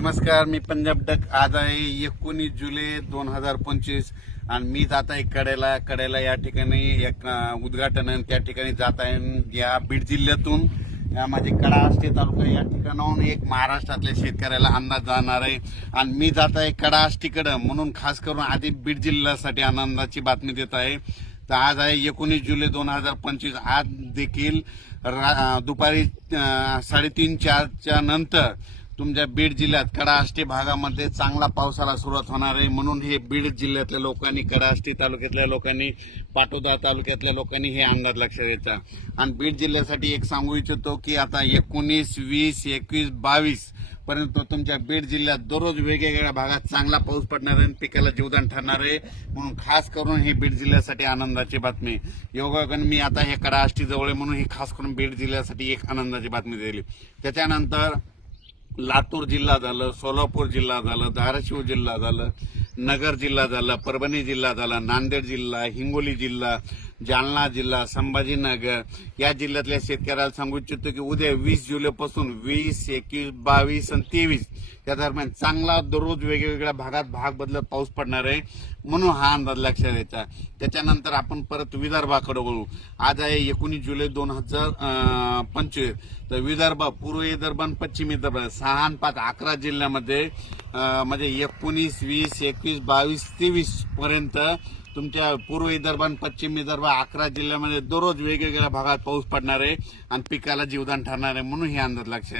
नमस्कार मी पंजाब डक. आज आहे एकोणीस जुलै दोन हजार पंचवीस आणि मी जात आहे कडेला. कडेला या ठिकाणी एक उद्घाटन आहे त्या ठिकाणी जात आहे या बीड जिल्ह्यातून. या माझे कडा आष्टे तालुका या ठिकाणाहून एक महाराष्ट्रातल्या शेतकऱ्याला अंदाज जाणार आहे. आणि मी जात आहे कडा आष्टीकडं. म्हणून खास करून आधी बीड जिल्ह्यासाठी आनंदाची बातमी देत आहे. तर आज आहे एकोणीस जुलै दोन हजार पंचवीस. आज देखील रा- दुपारी साडेतीन चारच्या नंतर तुमच्या बीड जिल्ह्यात कडाष्टी भागामध्ये चांगला पावसाला सुरुवात होणार आहे. म्हणून हे बीड जिल्ह्यातल्या लोकांनी कडाष्टी तालुक्यातल्या लोकांनी पाटोदा तालुक्यातल्या लोकांनी हे अंदाज लक्षात द्यायचा आणि बीड जिल्ह्यासाठी एक सांगू इच्छितो की आता एकोणीस वीस एकवीस बावीस पर्यंत तुमच्या बीड जिल्ह्यात दररोज वेगवेगळ्या भागात चांगला पाऊस पडणार आहे आणि पिकाला जीवदान ठरणार आहे. म्हणून खास करून ही बीड जिल्ह्यासाठी आनंदाची बातमी. योगायोगाने मी आता हे कडाष्टी जवळ आहे म्हणून ही खास करून बीड जिल्ह्यासाठी एक आनंदाची बातमी दिली. त्याच्यानंतर लातूर जिल्हा झालं सोलापूर जिल्हा झालं धाराशिव जिल्हा झालं. नगर जिल्हा झाला परभणी जिल्हा झाला नांदेड जिल्हा हिंगोली जिल्हा जालना जिल्हा संभाजीनगर. या जिल्ह्यातल्या शेतकऱ्याला सांगू इच्छितो की उद्या वीस जुलैपासून वीस एकवीस बावीस आणि तेवीस या दरम्यान चांगला दररोज वेगवेगळ्या भागात भाग बदलत पाऊस पडणार आहे म्हणून हा अंदाज लक्षात द्यायचा त्याच्यानंतर आपण परत विदर्भाकडे वळू. आज आहे एकोणीस जुलै दोन हजार पंचवीस. तर विदर्भ पूर्व विदर्भ आणि पश्चिम विदर्भ सहा आणि पाच अकरा जिल्ह्यामध्ये म्हणजे एकोणीस वीस एकवीस बावीस तेवीस पर्यंत तुमच्या पूर्व विदर्भ आणि पश्चिम विदर्भ अकरा जिल्ह्यामध्ये दररोज वेगवेगळ्या भागात पाऊस पडणार आहे आणि पिकाला जीवदान ठरणार आहे म्हणून हे अंदाज लक्षात